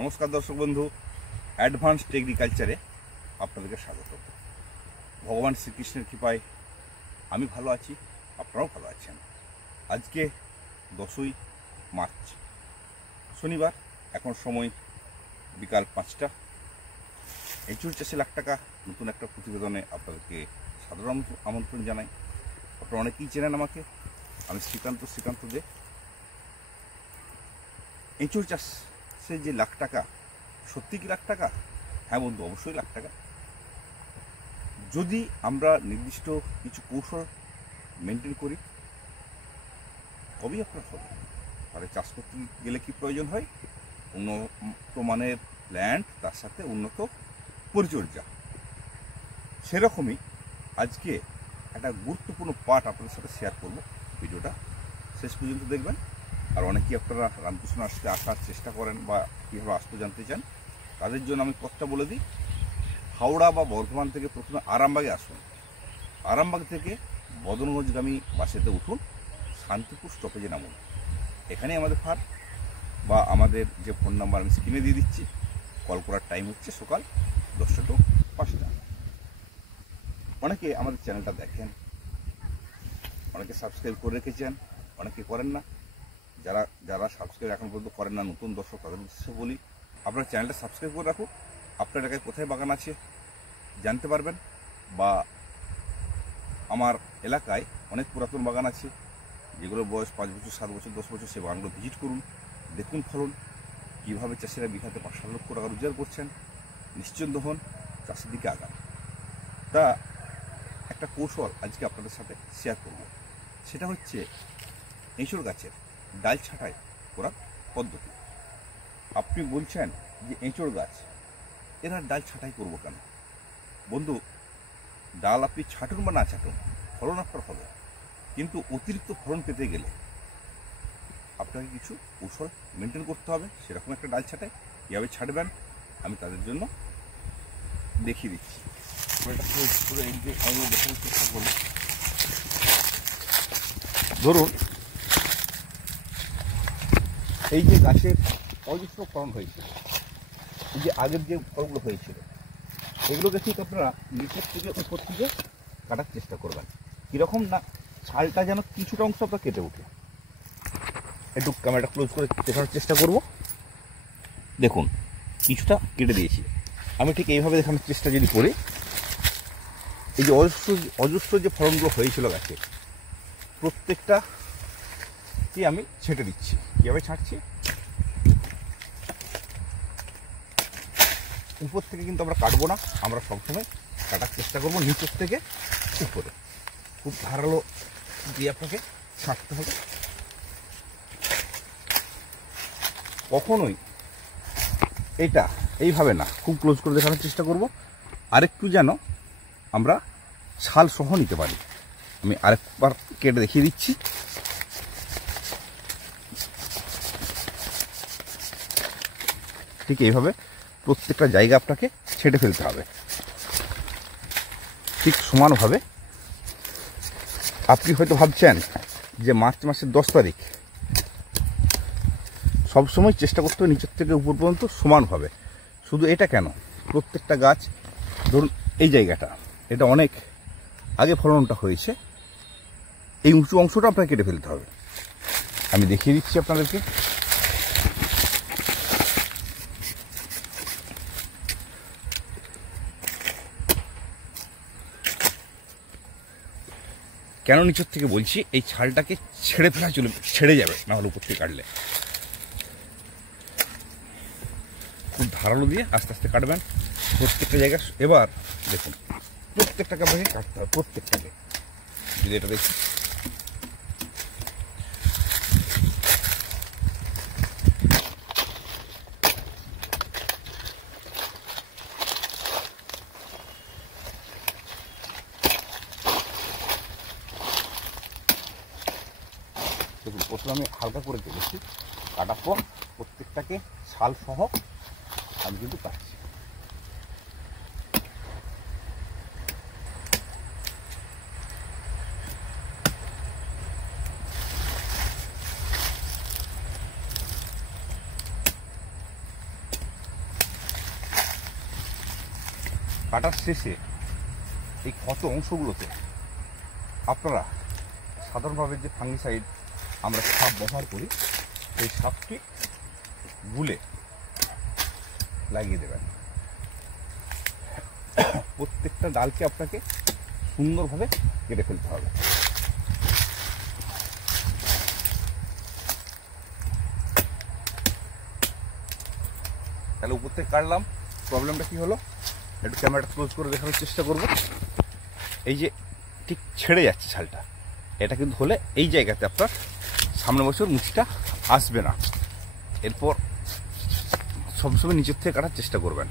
নমস্কার দর্শক বন্ধু, অ্যাডভান্সড এগ্রিকালচারে আপনাদেরকে স্বাগত। ভগবান শ্রীকৃষ্ণের কৃপায় আমি ভালো আছি, আপনারাও ভালো আছেন। আজকে 10ই মার্চ শনিবার, এখন সময় বিকাল 5টা। এঁচুড় চাষে লাখ টাকা নতুন একটা প্রতিবেদনে আপনাদেরকে সাধারণ আমন্ত্রণ জানাই। আপনারা অনেকেই চেনেন আমাকে, আমি শ্রীকান্ত দে। এঁচুড় চাষে যে লাখ টাকা, সত্যি কি লাখ টাকা? হ্যাঁ বন্ধু, অবশ্যই লাখ টাকা। যদি আমরা নির্দিষ্ট কিছু কৌশল মেনটেন করি তবেই আপনার হবে। তাহলে চাষ করতে গেলে কি প্রয়োজন হয়? উন্নত মানের ল্যান্ড, তার সাথে উন্নত পরিচর্যা। সেরকমই আজকে একটা গুরুত্বপূর্ণ পার্ট আপনাদের সাথে শেয়ার করব। ভিডিওটা শেষ পর্যন্ত দেখবেন। আর অনেকেই আপনারা রামকৃষ্ণ আসার চেষ্টা করেন বা কীভাবে আসতে জানতে চান, তাদের জন্য আমি কথা বলে দিই। হাওড়া বা বর্ধমান থেকে প্রথমে আরামবাগে আসুন। আরামবাগ থেকে বদনগঞ্জগামী বাসেতে উঠুন, শান্তিপুর স্টপেজে নামুন। এখানেই আমাদের ফার্ম বা আমাদের যে ফোন নাম্বার আমি স্ক্রিনে দিয়ে দিচ্ছি। কল করার টাইম হচ্ছে সকাল 10টা টু 5টা। অনেকে আমাদের চ্যানেলটা দেখেন, অনেকে সাবস্ক্রাইব করে রেখেছেন, অনেকে করেন না। যারা সাবস্ক্রাইব এখন পর্যন্ত করেন না, নতুন দর্শক, তাদের উদ্দেশ্যে বলি, আপনার চ্যানেলটা সাবস্ক্রাইব করে রাখুন। আপনার এলাকায় কোথায় বাগান আছে জানতে পারবেন। বা আমার এলাকায় অনেক পুরাতন বাগান আছে, যেগুলোর বয়স 5 বছর, 7 বছর, 10 বছর। সে বাগানগুলো ভিজিট করুন, দেখুন ফলন কীভাবে চাষিরা বিঘাতে 5-7 লক্ষ টাকা রোজগার করছেন। নিশ্চিন্ত হন, চাষের দিকে আগান। তা একটা কৌশল আজকে আপনাদের সাথে শেয়ার করব। সেটা হচ্ছে এঁচড় গাছের ডাল ছাঁটাই করার পদ্ধতি। আপনি বলছেন যে এঁচড় গাছ, এরা ডাল ছাঁটাই করবো কেন? বন্ধু, ডাল আপনি ছাঁটুন বা না ছাঁটুন, ফলন আপনার হবে। কিন্তু অতিরিক্ত ফলন পেতে গেলে আপনাকে কিছু কৌশল মেনটেন করতে হবে। সেরকম একটা ডাল ছাঁটাই কীভাবে ছাঁটবেন আমি তাদের জন্য দেখিয়ে দিচ্ছি। দেখানোর চেষ্টা করব। ধরুন, এই যে গাছের অজস্র ফলন হয়েছিল, এই যে আগের যে ফলগুলো হয়েছিল, এগুলোকে ঠিক আপনারা নিচের থেকে উপর থেকে কাটার চেষ্টা করবেন। কীরকম না, ছালটা যেন কিছুটা অংশ আপনার কেটে ওঠে। একটু ক্যামেরাটা ক্লোজ করে দেখানোর চেষ্টা করব। দেখুন, কিছুটা কেটে দিয়েছি আমি। ঠিক এইভাবে দেখানোর চেষ্টা যদি করি, এই যে অজস্র যে ফলনগুলো হয়েছিল গাছে, প্রত্যেকটা কি আমি ছেটে দিচ্ছি। কীভাবে ছাঁটছি? উপর থেকে কিন্তু আমরা কাটবো না, আমরা সবসময় কাটার চেষ্টা করবো নিচের থেকে উপরে। খুব ধারালো দিয়ে আপনাকে ছাঁটতে হবে। কখনোই এটা এইভাবে না, খুব ক্লোজ করে দেখানোর চেষ্টা করব। আরেকটু যেন আমরা ছাল সহ নিতে পারি। আমি আরেকবার কেটে দেখিয়ে দিচ্ছি। ঠিক এইভাবে প্রত্যেকটা জায়গা আপনাকে ছেটে ফেলতে হবে ঠিক সমানভাবে। আপনি হয়তো ভাবছেন যে মার্চ মাসের 10 তারিখ, সবসময় চেষ্টা করতে হবে নিচের থেকে উপর পর্যন্ত সমানভাবে। শুধু এটা কেন, প্রত্যেকটা গাছ, ধরুন এই জায়গাটা, এটা অনেক আগে ফলনটা হয়েছে, এই উঁচু অংশটা আপনাকে কেটে ফেলতে হবে। আমি দেখিয়ে দিচ্ছি আপনাদেরকে। কেন নিচের থেকে বলছি, এই ছালটাকে ছেড়ে যাবে না হলে উপর থেকে কাটলে। খুব ধারালো দিয়ে আস্তে আস্তে কাটবেন প্রত্যেকটা জায়গা। এবার দেখুন, প্রত্যেকটাকে আপনাকে কাটতে হবে, প্রত্যেকটাকে। যদি এটা দেখি, দেখুন প্রথমে আমি হালকা করে কেটেছি, কাটার পর প্রত্যেকটাকে ছাল সহ আমি কিন্তু কাটছি। কাটার শেষে এই ক্ষত অংশগুলোতে আপনারা সাধারণভাবে যে ফাঙ্গিসাইড আমরা সাপ ব্যবহার করি সেই সাপটি গুলে লাগিয়ে দেবেন। প্রত্যেকটা ডালকে আপনাকে সুন্দরভাবে কেটে ফেলতে হবে। তাহলে উপর থেকে কাটলাম, প্রবলেমটা কি হলো একটু ক্যামেরাটা ক্লোজ করে দেখানোর চেষ্টা করব। এই যে ঠিক ছেড়ে যাচ্ছে ছালটা, এটা কিন্তু হলে এই জায়গাতে আপনার সামনের বছর মুচিটা আসবে না। এরপর সবসময় নিচের থেকে কাটার চেষ্টা করবেন।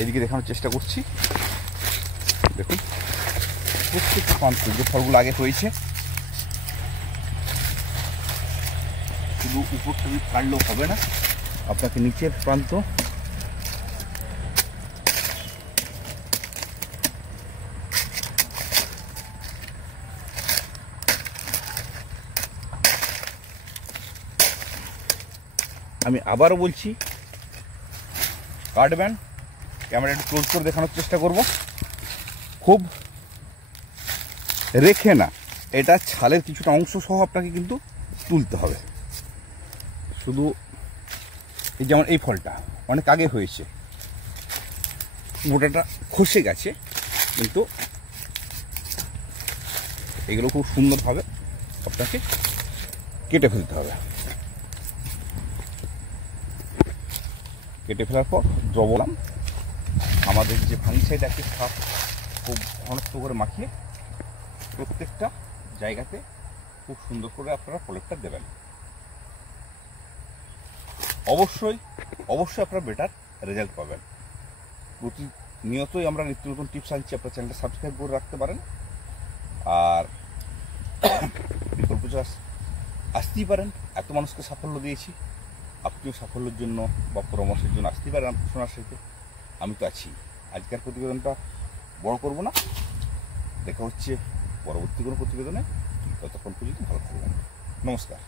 এদিকে দেখানোর চেষ্টা করছি। দেখুন প্রত্যেকটা প্রান্ত যে ফলগুলো আগে হয়েছে, শুধু উপরটা কাটলেও হবে না, আপনাকে নিচের প্রান্ত আমি আবারও বলছি কাটবেন। ক্যামেরা একটু ক্লোজ করে দেখানোর চেষ্টা করব। খুব রেখে না, এটা ছালের কিছুটা অংশ সহ আপনাকে কিন্তু তুলতে হবে। শুধু এই যেমন এই ফলটা অনেক আগে হয়েছে, গোটাটা খসে গেছে, কিন্তু এগুলো খুব সুন্দরভাবে আপনাকে কেটে ফেলতে হবে। কেটে ফেলার পর জবলাম আমাদের যে ফাঙ্গিসাইড আছে সাপ খুব ঘনত্ব করে মাখিয়ে প্রত্যেকটা জায়গাতে খুব সুন্দর করে আপনারা প্রলেপটা দেবেন। অবশ্যই অবশ্যই আপনারা বেটার রেজাল্ট পাবেন। প্রতিনিয়তই আমরা নিত্য নতুন টিপস আনছি, আপনার চ্যানেলটা সাবস্ক্রাইব করে রাখতে পারেন। আর বিকল্প চাষ আসতেই পারেন, এত মানুষকে সাফল্য দিয়েছি, আপনিও সাফল্যের জন্য বা পরামর্শের জন্য আসতেই পারেন সোনার সাথে। আমি তো আছি। আজকের প্রতিবেদনটা বড় করব না, দেখা হচ্ছে পরবর্তী কোনো প্রতিবেদনে। ততক্ষণ পর্যন্ত ভালো থাকবেন। নমস্কার।